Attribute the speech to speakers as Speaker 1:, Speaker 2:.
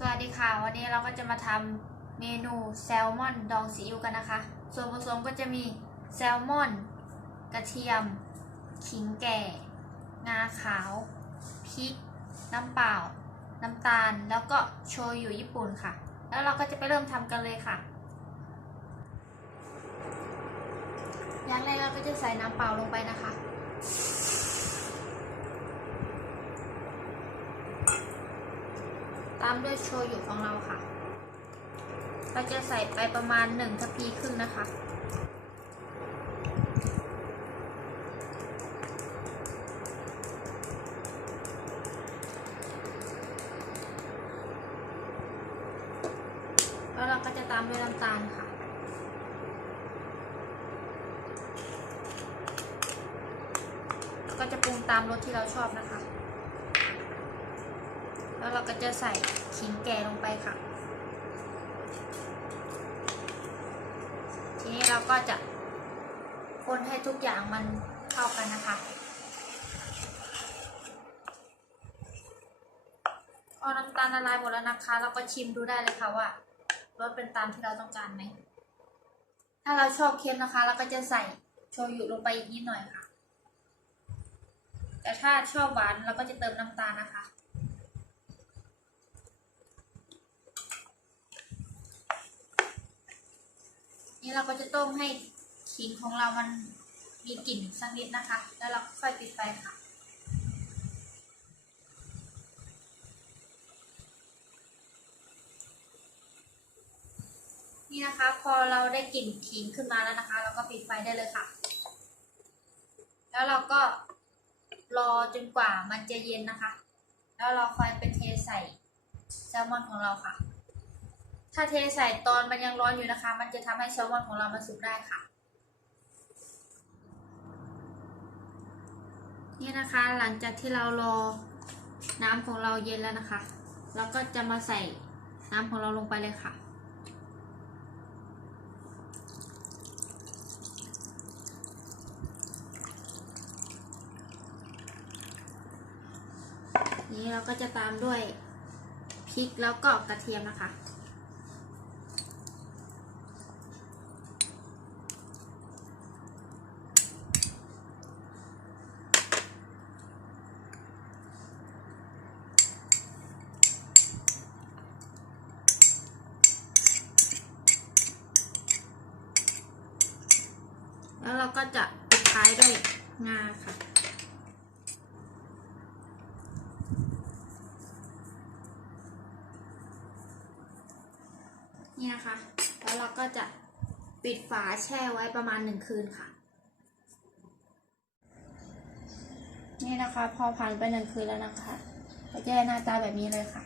Speaker 1: สวัสดีค่ะวันนี้เราก็จะมาทำเมนูแซลมอนดองซีอิ๊วกันนะคะ ส่วนผสมก็จะมีแซลมอน กระเทียม ขิงแก่ งาขาว พริก น้ำเปล่า น้ำตาล แล้วก็โชยุญี่ปุ่นค่ะ แล้วเราก็จะไปเริ่มทำกันเลยค่ะ อย่างแรกเราก็จะใส่น้ำเปล่าลงไปนะคะ ตามด้วยโชยุของเราค่ะ เราจะใส่ไปประมาณหนึ่งทัพพีครึ่งนะคะ แล้วเราก็จะตามด้วยน้ำตาลค่ะก็จะปรุงตามรสที่เราชอบนะคะ แล้วเราก็จะใส่ขิงแก่ลงไปค่ะ ทีนี้เราก็จะคนให้ทุกอย่างมันเข้ากันนะคะพอน้ำตาลละลายหมดแล้วนะคะ เราก็ชิมดูได้เลยค่ะว่ารสเป็นตามที่เราต้องการไหม ถ้าเราชอบเค็มนะคะเราก็จะใส่โชยุลงไปอีกนิดหน่อยค่ะ แต่ถ้าชอบหวานเราก็จะเติมน้ำตาลนะคะ นี่เราก็จะต้มให้ขิงของเรามันมีกลิ่นสักนิดนะคะ แล้วเราค่อยปิดไฟค่ะ นี่นะคะพอเราได้กลิ่นขิงขึ้นมาแล้วนะคะ เราก็ปิดไฟได้เลยค่ะ แล้วเราก็รอจนกว่ามันจะเย็นนะคะ แล้วเราค่อยไปเทใส่แซลมอนของเราค่ะ ถ้าเทใส่ตอนมันยังร้อนอยู่นะคะ มันจะทำให้แซลมอนของเรามันสุกได้ค่ะ นี่นะคะหลังจากที่เรารอน้ำของเราเย็นแล้วนะคะ เราก็จะมาใส่น้ำของเราลงไปเลยค่ะนี้เราก็จะตามด้วยพริกแล้วก็กระเทียมนะคะ แล้วเราก็จะปิดท้ายด้วยงาค่ะ นี่นะคะ แล้วเราก็จะปิดฝาแช่ไว้ประมาณหนึ่งคืนค่ะ นี่นะคะ พอผ่านไปหนึ่งคืนแล้วนะคะ ก็จะได้หน้าตาแบบนี้เลยค่ะ